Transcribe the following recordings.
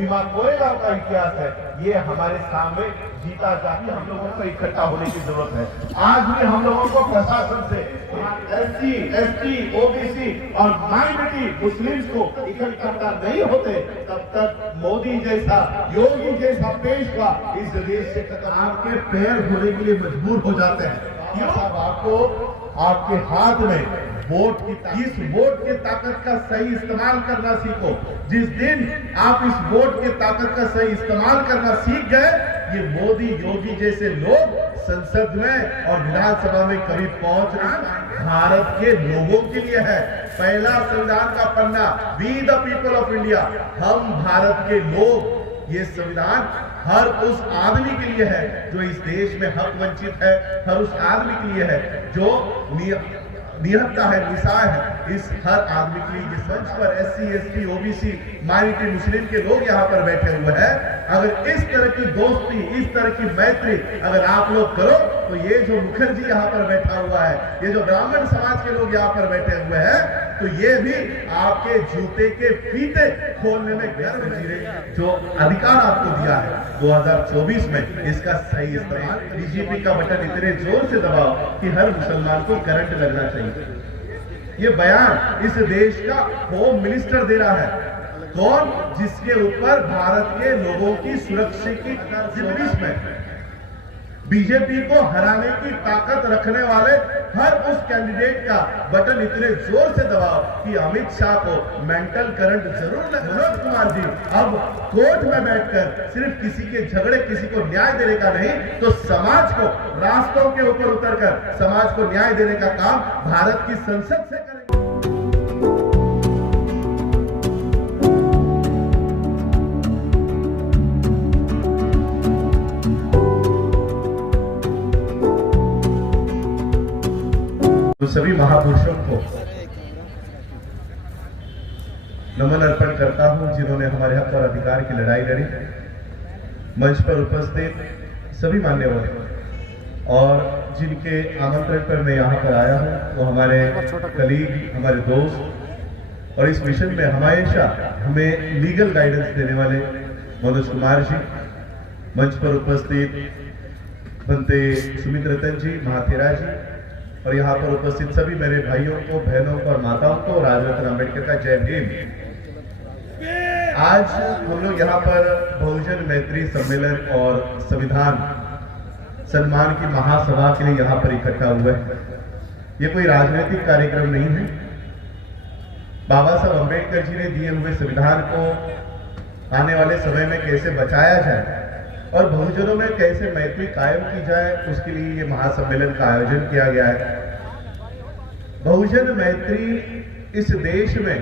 भीमा कोरेगांव का इतिहास है, ये हमारे सामने जीता जाती हम लोगों को इकट्ठा होने की जरूरत है। आज भी हम लोगों को प्रशासन से SC, ST, OBC और माइनॉरिटी मुस्लिम्स को इकट्ठा नहीं होते तब तक मोदी जैसा, योगी जैसा पेशवा इस देश से आपके पैर धोने के लिए मजबूर हो जाते हैं। क्यों? आपको आपके हाथ में वोट की, इस वोट की ताकत का सही इस्तेमाल करना सीखो। जिस दिन आप इस वोट की ताकत का सही इस्तेमाल करना सीख गए, ये मोदी योगी जैसे लोग संसद में और विधानसभा में कभी पहुंचना भारत के लोगों के लिए है। पहला संविधान का पन्ना, we the people of India, हम भारत के लोग। ये संविधान हर उस आदमी के लिए है जो इस देश में हक वंचित है, हर उस आदमी के लिए है जो निहत्ता है, निशाय है, इस हर आदमी के लिए। इस मंच पर SC, ST, OBC, माइनॉरिटी मुस्लिम के लोग यहाँ पर बैठे हुए हैं। अगर इस तरह की दोस्ती, इस तरह की मैत्री अगर आप लोग करो तो ये जो मुखर्जी यहाँ पर बैठा हुआ है, ये जो ब्राह्मण समाज के लोग यहाँ पर बैठे हुए हैं, तो ये भी आपके जूते के फीते खोलने में गर्व जीरे जो अधिकार आपको दिया है 2024 में, इसका सही इस्तेमाल। बीजेपी का बटन इतने जोर से दबाओ कि हर मुसलमान को करंट लगना चाहिए। ये बयान इस देश का होम मिनिस्टर दे रहा है। कौन? जिसके ऊपर भारत के लोगों की सुरक्षा की जिम्मेदारी में बीजेपी को हराने की ताकत रखने वाले हर उस कैंडिडेट का बटन इतने जोर से दबाओ कि अमित शाह को मेंटल करंट जरूर लगे। मनोज कुमार जी अब कोर्ट में बैठकर सिर्फ किसी के झगड़े, किसी को न्याय देने का नहीं, तो समाज को रास्तों के ऊपर उतरकर समाज को न्याय देने का काम भारत की संसद से करेंगे। तो सभी महापुरुषों को नमन अर्पण करता हूं जिन्होंने हमारे हक और अधिकार की लड़ाई लड़ी। मंच पर उपस्थित सभी मान्यवर और जिनके आमंत्रण पर मैं यहाँ पर आया हूं, वो हमारे कलीग, हमारे दोस्त, और इस मिशन में हमेशा हमें लीगल गाइडेंस देने वाले मनोज कुमार जी, मंच पर उपस्थित बनते सुमित रतन जी, महाथेरा जी, और यहाँ पर उपस्थित सभी मेरे भाइयों को, बहनों को और माताओं को राजरत्न अंबेडकर का जय भीम। आज हम लोग यहाँ पर बहुजन मैत्री सम्मेलन और संविधान सम्मान की महासभा के लिए यहाँ पर इकट्ठा हुए हैं। ये कोई राजनीतिक कार्यक्रम नहीं है। बाबा साहब अंबेडकर जी ने दिए हुए संविधान को आने वाले समय में कैसे बचाया जाए और बहुजनों में कैसे मैत्री कायम की जाए, उसके लिए ये महासम्मेलन का आयोजन किया गया है। बहुजन मैत्री इस देश में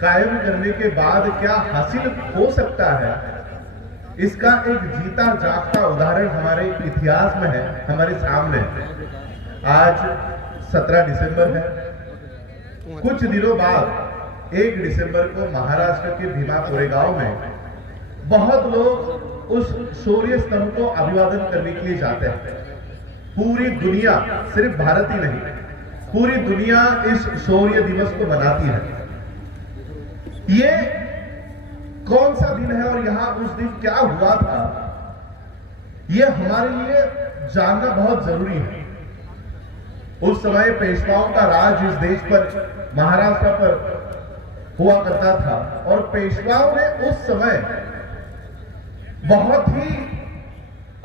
कायम करने के बाद क्या हासिल हो सकता है, इसका एक जीता जागता उदाहरण हमारे इतिहास में है, हमारे सामने। आज 17 दिसंबर है। कुछ दिनों बाद 1 दिसंबर को महाराष्ट्र के भीमा कोरेगांव में बहुत लोग उस शौर्य स्तंभ को अभिवादन करने के लिए जाते हैं। पूरी दुनिया, सिर्फ भारत ही नहीं, पूरी दुनिया इस शौर्य दिवस को मनाती है। ये कौन सा दिन है और यहां उस दिन क्या हुआ था, ये हमारे लिए जानना बहुत जरूरी है। उस समय पेशवाओं का राज इस देश पर, महाराष्ट्र पर हुआ करता था और पेशवाओं ने उस समय बहुत ही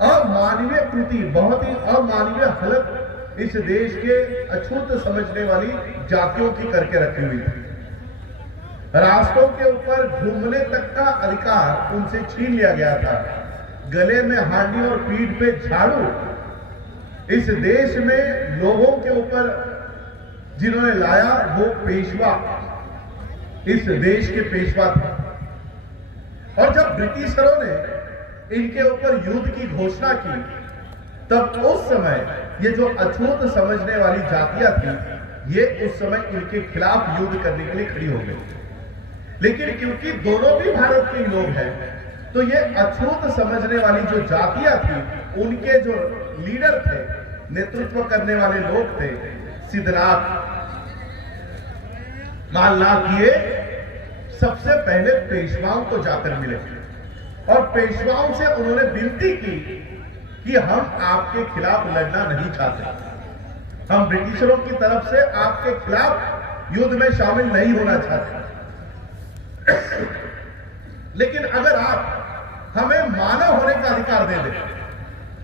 अमानवीय कृति, बहुत ही अमानवीय हालत इस देश के अछूत समझने वाली जातियों की करके रखी हुई थी। रास्तों के ऊपर घूमने तक का अधिकार उनसे छीन लिया गया था। गले में हांडी और पीठ पे झाड़ू इस देश में लोगों के ऊपर जिन्होंने लाया, वो पेशवा, इस देश के पेशवा थे। और जब ब्रिटिशरों ने इनके ऊपर युद्ध की घोषणा की, तब उस समय ये जो अछूत समझने वाली जातियां थी, ये उस समय इनके खिलाफ युद्ध करने के लिए खड़ी हो गई। लेकिन क्योंकि दोनों भी भारत के लोग हैं, तो ये अछूत समझने वाली जो जातियां थी, उनके जो लीडर थे, नेतृत्व करने वाले लोग थे, सिद्धनाथ, मालनाथ, ये सबसे पहले पेशवाओं को जाकर मिले और पेशवाओं से उन्होंने विनती की कि हम आपके खिलाफ लड़ना नहीं चाहते, हम ब्रिटिशरों की तरफ से आपके खिलाफ युद्ध में शामिल नहीं होना चाहते, लेकिन अगर आप हमें मानव होने का अधिकार दे दें,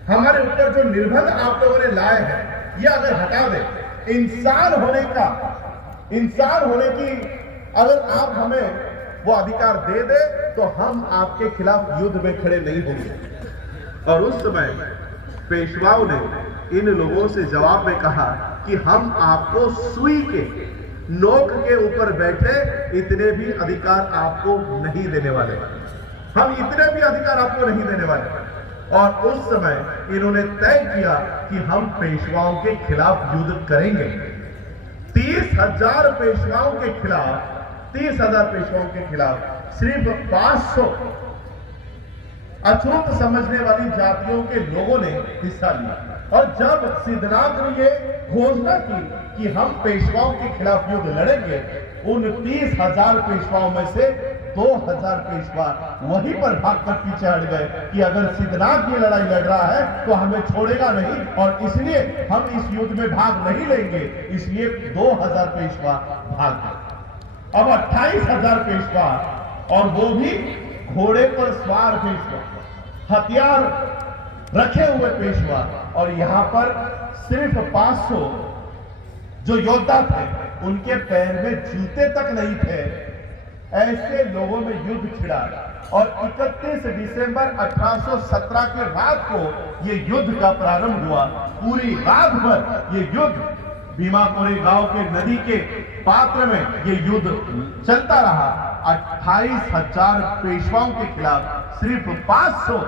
हमारे ऊपर जो निर्बंध आप लोगों ने लाए हैं ये अगर हटा दें, इंसान होने की अगर आप हमें वो अधिकार दे दे तो हम आपके खिलाफ युद्ध में खड़े नहीं होंगे। और उस समय पेशवाओं ने इन लोगों से जवाब में कहा कि हम आपको सुई के नोक के ऊपर बैठे इतने भी अधिकार आपको नहीं देने वाले, हम इतने भी अधिकार आपको नहीं देने वाले। और उस समय इन्होंने तय किया कि हम पेशवाओं के खिलाफ युद्ध करेंगे। 30,000 पेशवाओं के खिलाफ, 30,000 पेशवाओं के खिलाफ सिर्फ 500 अछूत समझने वाली जातियों के लोगों ने हिस्सा लिया। और जब सिद्धनाथ ने ये घोषणा की कि हम पेशवाओं के खिलाफ युद्ध लड़ेंगे, उन 30,000 पेशवाओं में से 2,000 पेशवा वहीं पर भागकर पीछे हट गए कि अगर सिद्धनाथ ये लड़ाई लड़ रहा है तो हमें छोड़ेगा नहीं और इसलिए हम इस युद्ध में भाग नहीं लेंगे। इसलिए 2,000 पेशवा भाग गए। अब 28,000 पेशवा, और वो भी घोड़े पर सवार पेशवा, हथियार रखे हुए पेशवा, और यहां पर सिर्फ 500 जो योद्धा थे उनके पैर में जूते तक नहीं थे। ऐसे लोगों में युद्ध छिड़ा और 31 दिसंबर 1817 के रात को ये युद्ध का प्रारंभ हुआ। पूरी रात भर ये युद्ध भीमाकोरे गांव के नदी के पात्र में ये युद्ध चलता रहा। 28,000 पेशवाओं के खिलाफ सिर्फ 500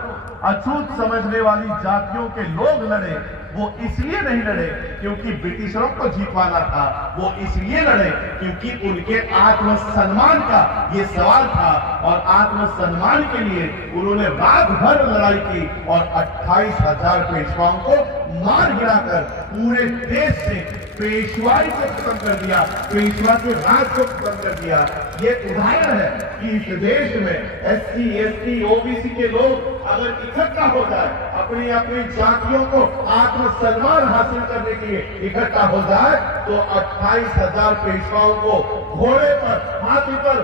अछूत समझने वाली जातियों के लोग लड़े। वो इसलिए नहीं लड़े क्योंकि ब्रिटिशरों को जीतवाना था, वो इसलिए लड़े क्योंकि उनके आत्मसम्मान का ये सवाल था। और आत्मसम्मान के लिए उन्होंने रात भर लड़ाई की और 28,000 पेशवाओं को मार गिराकर पूरे देश से पेशवाई को खत्म कर दिया, पेशवा के राज को खत्म कर दिया। ये उदाहरण है कि इस देश में SC, ST, OBC के लोग अगर इकट्ठा हो जाए, अपनी अपनी जातियों को आत्मसम्मान हासिल करने के लिए इकट्ठा हो जाए, तो 28,000 पेशवाओं को घोड़े पर, हाथी पर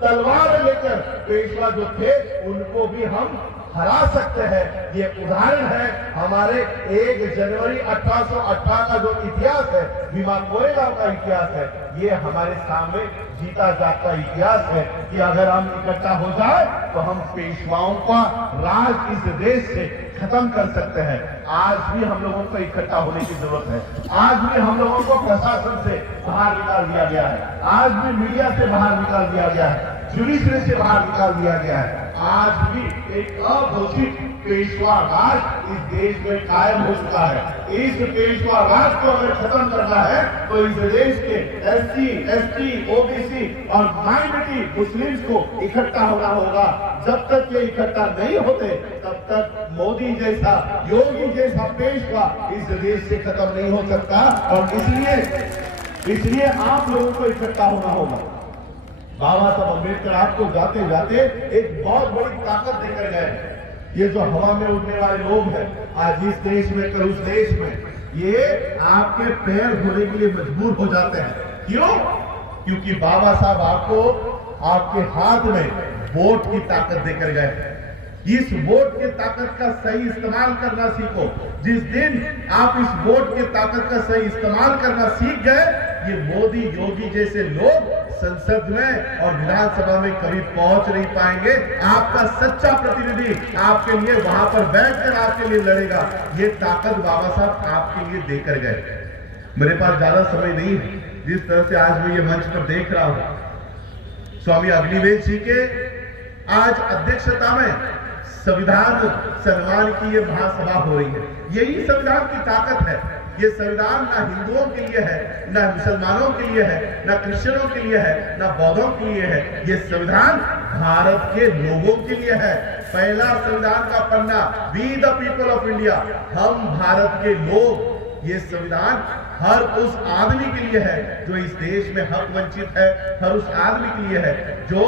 तलवार लेकर पेशवा जो थे उनको भी हम हरा सकते हैं। ये उदाहरण है हमारे 1 जनवरी 1818 का जो इतिहास है, भीमाकोरे गांव का इतिहास है, ये हमारे सामने जीता जाता इतिहास है कि अगर हम इकट्ठा हो जाए तो हम पेशवाओं का राज इस देश से खत्म कर सकते हैं। आज भी हम लोगों को इकट्ठा होने की जरूरत है। आज भी हम लोगों को प्रशासन से बाहर निकाल दिया गया है, आज भी मीडिया से बाहर निकाल दिया गया है, जुडिशरी से बाहर निकाल दिया गया है। आज भी एक अघोषित पेशवा राज इस देश में कायम हो चुका है। इस पेशवा राज को अगर खत्म करना है तो इस देश के SC, ST, OBC और माइनॉरिटी मुस्लिम्स को इकट्ठा होना होगा। जब तक ये इकट्ठा नहीं होते तब तक मोदी जैसा, योगी जैसा पेशवा इस देश से खत्म नहीं हो सकता। और इसलिए आप लोगों को इकट्ठा होना होगा। बाबा साहब अम्बेडकर आपको जाते जाते एक बहुत बड़ी ताकत देकर गए। ये जो हवा में उड़ने वाले लोग हैं आज इस देश में कल उस देश में, ये आपके पैर धोने के लिए मजबूर हो जाते हैं। क्यों? क्योंकि बाबा साहब आपको आपके हाथ में वोट की ताकत देकर गए। इस वोट की ताकत का सही इस्तेमाल करना सीखो। जिस दिन आप इस वोट की ताकत का सही इस्तेमाल करना सीख गए, ये मोदी, योगी जैसे लोग संसद में और विधानसभा में कभी पहुंच नहीं पाएंगे। आपका सच्चा प्रतिनिधि आपके लिए वहां पर बैठकर आपके लिए लड़ेगा। ये ताकत बाबा साहब आपके लिए देकर गए। मेरे पास ज्यादा समय नहीं है। जिस तरह से आज मैं ये मंच पर देख रहा हूं, स्वामी अग्निवेश जी के आज अध्यक्षता में संविधान सम्मान की ये महासभा हो रही है। यही संविधान की ताकत है। ये संविधान ना हिंदुओं के लिए है, ना मुसलमानों के लिए है, ना क्रिश्चियनों के लिए है, ना बौद्धों के लिए है। ये संविधान भारत के लोगों के लिए है। पहला संविधान का पन्ना, we the people of India, हम भारत के लोग। ये संविधान हर उस आदमी के लिए है जो इस देश में हक वंचित है, हर उस आदमी के लिए है जो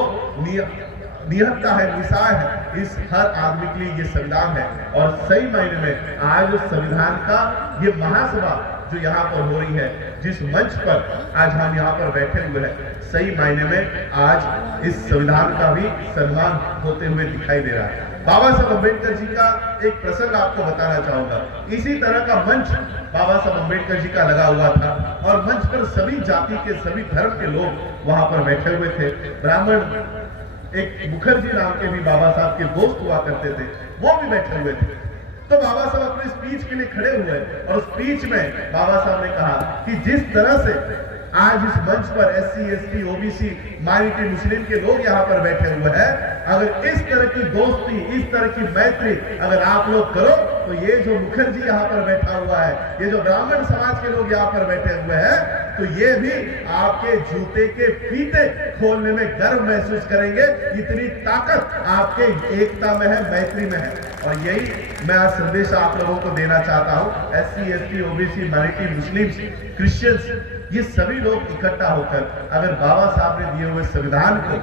निहत्ता है, निशाय है। इस हर आदमी के लिए ये संविधान है। और सही मायने में आज संविधान का ये महासभा जो यहाँ पर हो रही है, जिस मंच पर आज हम यहाँ पर बैठे हुए हैं, सही मायने में आज इस संविधान का भी सम्मान होते हुए दिखाई दे रहा है। बाबा साहब अम्बेडकर जी का एक प्रसंग आपको बताना चाहूंगा। इसी तरह का मंच बाबा साहब अम्बेडकर जी का लगा हुआ था और मंच पर सभी जाति के, सभी धर्म के लोग वहां पर बैठे हुए थे। ब्राह्मण एक मुखर्जी नाम के भी बाबा साहब के दोस्त हुआ करते थे, वो भी बैठे हुए थे। तो बाबा साहब अपने स्पीच के लिए खड़े हुए और स्पीच में बाबा साहब ने कहा कि जिस तरह से आज इस मंच पर SC, ST, OBC, माइनॉरिटी मुस्लिम के लोग यहाँ पर बैठे हुए हैं, अगर इस तरह की दोस्ती, इस तरह की मैत्री अगर आप लोग करो तो ये जो मुखर्जी यहाँ पर बैठा हुआ है, ये जो ब्राह्मण समाज के लोग यहाँ पर बैठे हुए हैं, तो ये भी आपके जूते के फीते खोलने में गर्व महसूस करेंगे। इतनी ताकत आपके एकता में है, मैत्री में है। और यही मैं आज संदेश आप लोगों को देना चाहता हूँ। SC, ST, OBC, माइनॉरिटी मुस्लिम, क्रिश्चियंस, ये सभी लोग इकट्ठा होकर अगर बाबा साहब ने दिए हुए संविधान को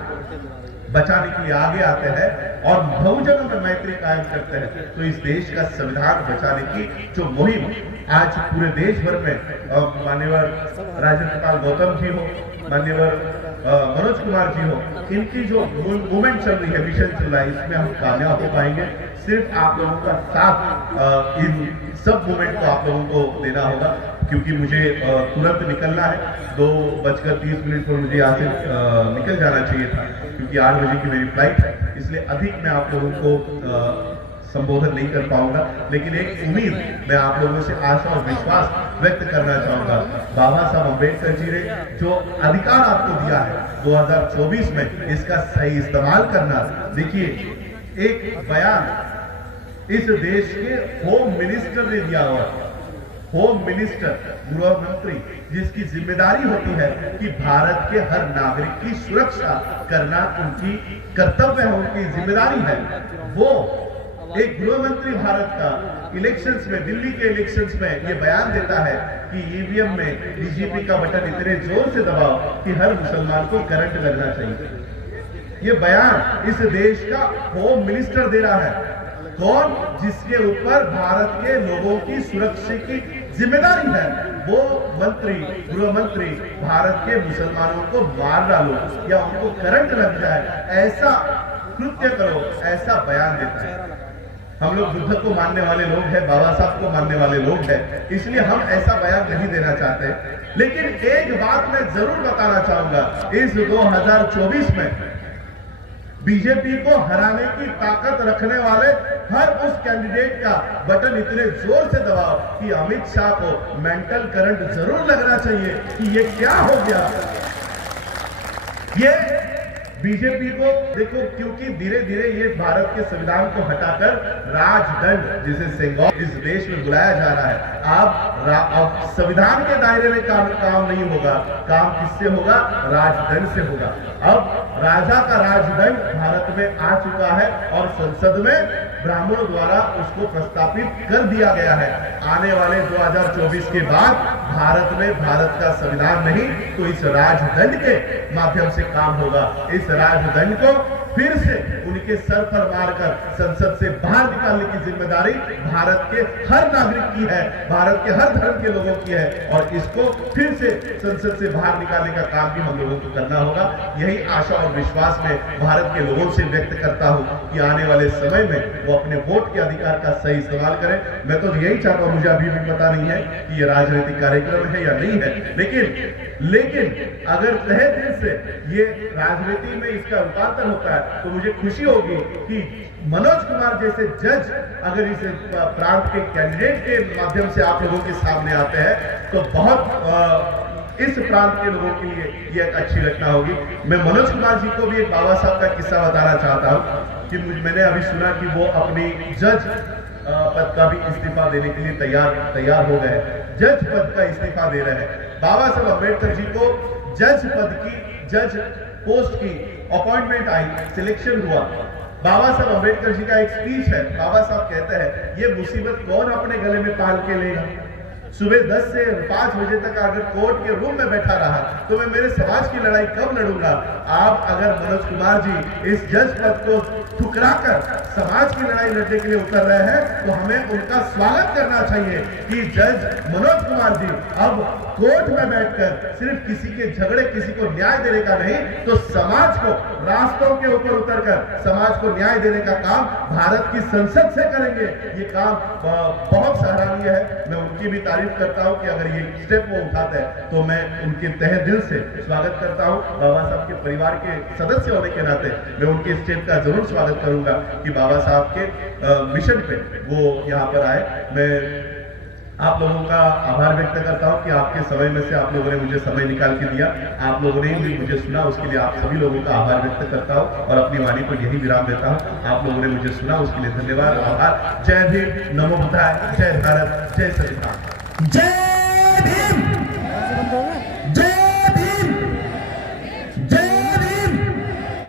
बचाने के लिए आगे आते हैं और बहुजनों में मैत्री कायम करते हैं, तो इस देश का संविधान बचाने की जो मुहिम आज पूरे देश भर में मान्यवर राजेंद्र गौतम जी हो, मान्यवर मनोज कुमार जी हो, इनकी जो मूवमेंट चल रही है, मिशन चल रहा है, इसमें हम कामयाब हो पाएंगे। सिर्फ आप लोगों का साथ इन सब मूवमेंट को आप लोगों को देना होगा, क्योंकि मुझे तुरंत निकलना है। 2:30 पर मुझे यहाँ से निकल जाना चाहिए था, क्योंकि 8 बजे की मेरी फ्लाइट है। इसलिए अधिक मैं आप लोगों को संबोधन नहीं कर पाऊंगा, लेकिन एक उम्मीद मैं आप लोगों से आशा और विश्वास व्यक्त करना चाहूंगा। बाबा साहब अम्बेडकर जी ने जो अधिकार आपको दिया है 2024 में, इसका सही इस्तेमाल करना। देखिए, एक बयान इस देश के होम मिनिस्टर ने दिया हुआ, होम मिनिस्टर, गृह मंत्री, जिसकी जिम्मेदारी होती है कि भारत के हर नागरिक की सुरक्षा करना उनकी कर्तव्य है, उनकी जिम्मेदारी है। वो एक गृह मंत्री भारत का इलेक्शंस में, दिल्ली के इलेक्शंस में ये बयान देता है कि ईवीएम में बीजेपी का बटन इतने जोर से दबाओ कि हर मुसलमान को करंट लगना चाहिए। ये बयान इस देश का होम मिनिस्टर दे रहा है। कौन? जिसके ऊपर भारत के लोगों की सुरक्षा की जिम्मेदारी है। वो मंत्री, गृह मंत्री, भारत के मुसलमानों को मार डालो या उनको करंट लग जाए, ऐसा कृत्य करो, ऐसा बयान देता है। हम लोग बुद्ध को मानने वाले लोग हैं, बाबा साहब को मानने वाले लोग हैं, इसलिए हम ऐसा बयान नहीं देना चाहते। लेकिन एक बात मैं जरूर बताना चाहूंगा, इस 2024 में बीजेपी को हराने की ताकत रखने वाले हर उस कैंडिडेट का बटन इतने जोर से दबाओ कि अमित शाह को मेंटल करंट जरूर लगना चाहिए कि ये क्या हो गया। ये बीजेपी को देखो, क्योंकि धीरे धीरे ये भारत के संविधान को हटाकर राजदंड, जिसे सेंगोल इस देश में बुलाया जा रहा है, अब संविधान के दायरे में काम नहीं होगा। काम किससे होगा? राजदंड से होगा। अब राजा का राजदंड भारत में आ चुका है और संसद में ब्राह्मणों द्वारा उसको प्रस्तावित कर दिया गया है। आने वाले 2024 के बाद भारत में भारत का संविधान नहीं तो इस राजदंड के माध्यम से काम होगा। इस राजदंड को फिर से उनके सर पर मारकर संसद से बाहर निकालने की जिम्मेदारी भारत के हर नागरिक की है, भारत के हर धर्म के लोगों की है, और इसको फिर से संसद से बाहर निकालने का काम भी हम लोगों को करना होगा। यही आशा और विश्वास में भारत के लोगों से व्यक्त करता हूं कि आने वाले समय में वो अपने वोट के अधिकार का सही इस्तेमाल करें। मैं तो यही चाहता हूं, मुझे अभी भी पता नहीं है कि ये राजनीतिक कार्यक्रम है या नहीं है, लेकिन अगर तहे दिल से ये राजनीति में इसका रूपांतर होता है तो मुझे खुशी होगी कि मनोज कुमार जैसे जज अगर इस प्रांत के कैंडिडेट के माध्यम से आप लोगों के सामने आते हैं तो बहुत इस प्रांत के लोगों के लिए ये एक अच्छी घटना होगी। मैं मनोज कुमार जी को भी एक बाबा साहब का किस्सा बताना चाहता हूँ कि मैंने अभी सुना कि वो अपनी जज पद का भी इस्तीफा देने के लिए तैयार हो गए। जज पद का इस्तीफा दे रहे हैं। बाबा साहब अम्बेडकर जी को जज पद की, जज पोस्ट की अपॉइंटमेंट आई, सिलेक्शन हुआ। बाबा साहब अम्बेडकर जी का एक स्पीच है। बाबा साहब कहते हैं, ये मुसीबत कौन अपने गले में पाल के लेगा? सुबह 10 से 5 बजे तक अगर कोर्ट के रूम में बैठा रहा तो मैं मेरे समाज की लड़ाई कब लड़ूंगा? आप अगर मनोज कुमार जी इस जज पद को ठुकराकर समाज की लड़ाई लड़ने के लिए उतर रहे हैं तो हमें उनका स्वागत करना चाहिए कि जज मनोज कुमार जी अब कोर्ट में बैठकर सिर्फ किसी के झगड़े, किसी को न्याय देने का नहीं, तो समाज को रास्तों के ऊपर उतरकर समाज को न्याय देने का काम भारत की संसद से करेंगे। ये काम बहुत सराहनीय है। मैं उनकी भी तारीफ करता हूं कि अगर ये स्टेप वो उठाते हैं तो मैं उनके तहे दिल से स्वागत करता हूं। बाबा साहब के परिवार के सदस्य होने के नाते मैं उनके स्टेप का जरूर स्वागत करूंगा कि बाबा साहब के मिशन पे वो यहाँ पर आए। मैं आप लोगों का आभार व्यक्त करता हूं कि आपके समय में से आप लोगों ने मुझे समय निकाल के दिया, आप लोगों ने भी मुझे सुना, उसके लिए आप सभी लोगों का आभार व्यक्त करता हूं और अपनी वाणी को यही विराम देता हूं। आप लोगों ने मुझे सुना, उसके लिए धन्यवाद, आभार। जय भीम, नमो बुद्धाय, जय भारत, जय संविधान, जय